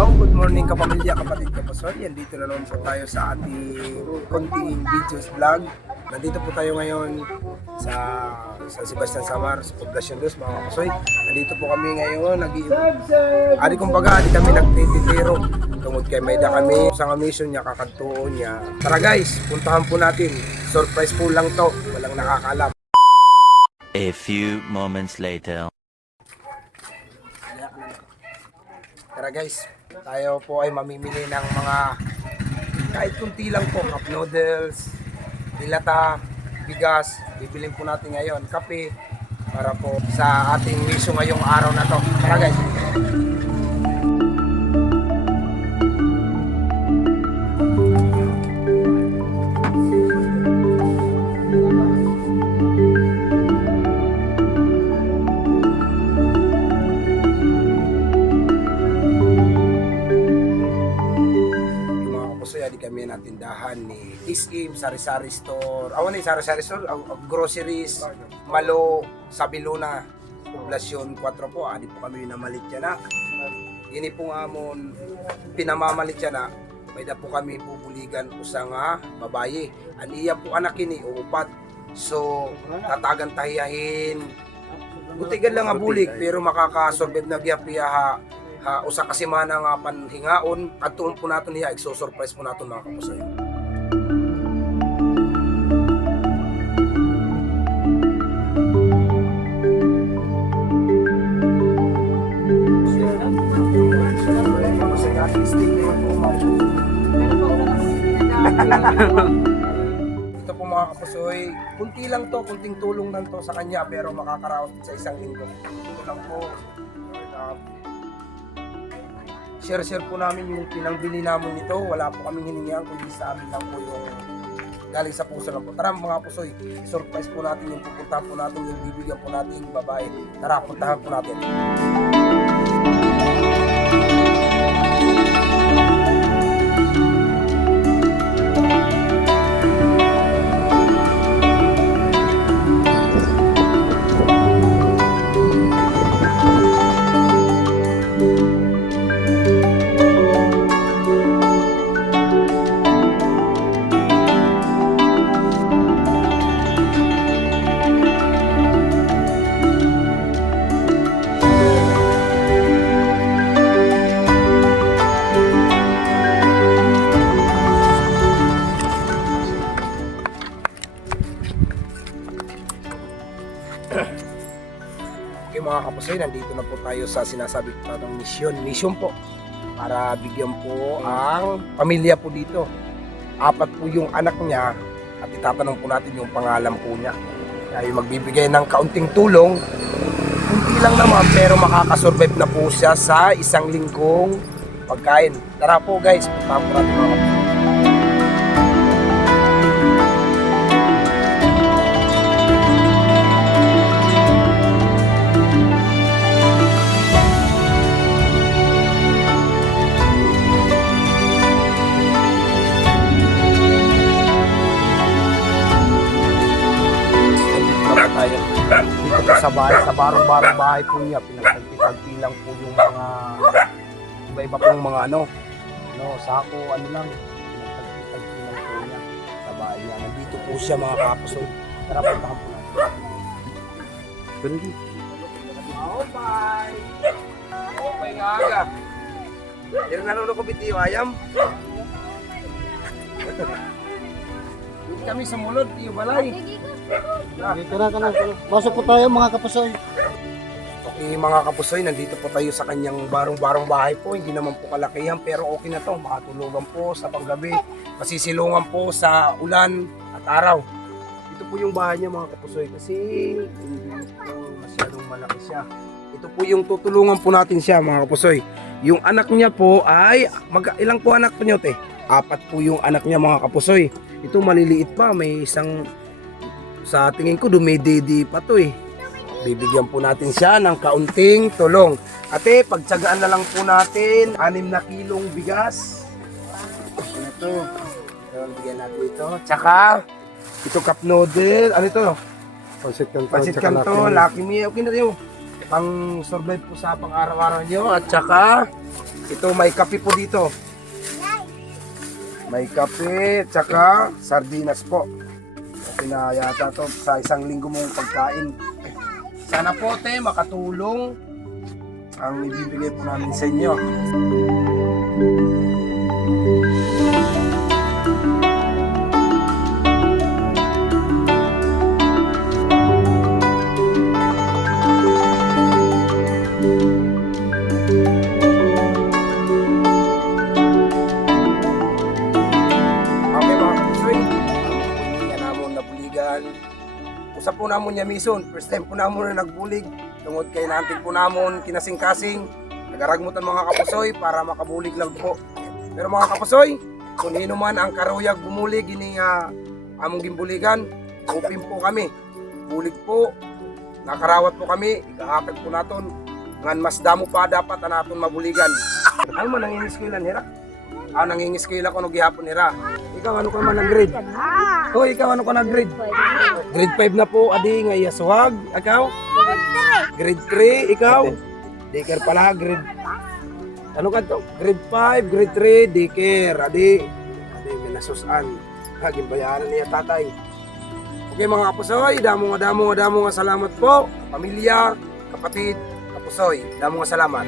Hello, good morning kapamilya, kapatid, kapasol. Yan, dito na naman po tayo sa ating konting videos vlog. Nandito po tayo ngayon sa San Sebastian Samar, sa Poblacion Dos, mga kapasoy. Nandito po kami ngayon, adi kumbaga, adi kami nagtititiro. Tungod kay may da kami sa mission niya, kakantuon niya. Tara guys, puntahan po natin. Surprise po lang to, walang nakakalam. A few moments later. Tara guys, tayo po ay mamimili ng mga kahit kunti lang po, cup noodles, dilata, bigas. Bibilin po natin ngayon, kape, para po sa ating mission ngayong araw na to. Tara guys. Kami na tindahan ni Isim, Sari-Sari Store, Sari-Sari Store, groceries, Malo, Sabiluna, Poblacion 4 po, adi po kami namalit yan na. Ini po nga amon pinamamalit yan na, may da po kami pubuligan usang babaye. Aniya po anak ini, upat. So, tatagan tahiyahin. Butigan lang nga bulik, pero makakasorbet na giyapiya usa kasi mana nga panhingaon at tuon po naton niya exo-surprise po naton mga kapusoy. Ito po mga kapusoy, kunti lang to, kunting tulong lang to sa kanya pero makakaraos sa isang linggo. Ito lang po. Share po namin yung pinangbili namin nito. Wala po kaming hiningihan kundi sa amin lang po yung galing sa puso lang po. Tara mga pusoy, surprise po natin yung pupuntahan po natin, yung bibigyan po natin yung babae. Tara, puntahan po natin. Okay mga kapusoy, nandito na po tayo sa sinasabi ko ng mission po para bigyan po ang pamilya po dito. 4 po yung anak niya at itatanong po natin yung pangalan po niya. Kaya magbibigay ng kaunting tulong, kunti lang naman pero makakasurvive na po siya sa isang linggong pagkain. Tara po guys, punta po natin mga kapusoy. Dito po sa bahay, sa barong-barong bahay po niya, pinagtagpi lang po yung mga iba-iba pong mga sako, lang, pinagtagpi lang po niya sa bahay niya. Nandito po siya mga kapusoy. Tara, puntahan po natin. Bye! Okay nga aga. Yung nalulog ko bitiyo, ayam? Kami sa mulod, tiyo balay. Tara. Pasok po tayo mga kapusoy. Okay mga kapusoy, nandito po tayo sa kanyang barong-barong bahay po. Hindi naman po kalakihan pero okay na to. Makatulugan po sa panggabi. Masisilungan po sa ulan at araw. Ito po yung bahay niya mga kapusoy kasi hindi po masyadong malaki siya. Ito po yung tutulungan po natin siya mga kapusoy. Yung anak niya po ay, ilang po anak po niyo te? 4 po yung anak niya mga kapusoy. Ito maliliit pa, may isang, sa tingin ko dumididi pa to eh. Bibigyan po natin siya ng kaunting tulong. Ate, pagtsagaan na lang po natin 6 na kilong bigas. Ito. Bigyan natin ito. Tsaka, ito cup noodle. Ano ito? Pansit kanto, Lucky Me. Okay na rin. Pang survive po sa pang araw-araw nyo. At tsaka, Ito, may kape po dito. May kape, tsaka sardinas po. Okay na yata to sa isang linggo mong pagkain. Sana po, te, makatulong ang ibibigay po namin sa inyo. Okay mga kapusoy, hindi namon nabuligan. Usap po namon niya mison, first time po namon na nagbulig. Tungod kay nantig po namon kinasing-kasing. Nagaragmutan mga kapusoy para makabulig lang po. Pero mga kapusoy, kung hino man ang karuyag bumulig, ini among gimbuligan, upin po kami. Bulig po, nakarawat po kami, ikahatag po naton. Ngan mas damo pa dapat na naton mabuligan. Ano man nangingiskilan hira? Nangingiskila ko no gihapon nira. Ikaw ano ka man ang grade? Oh, ikaw ano ka na grade? Grade 5 na po, adi nga iyasuwag. Ikaw? Grade 3, ikaw? Daycare pala, grade. Ano ka to? Grade 5, grade 3, daycare. Adi minasusan. Haging bayaran niya tatay. Okay mga kapusoy, damo nga salamat po. Pamilya, kapatid, kapusoy, damo nga salamat.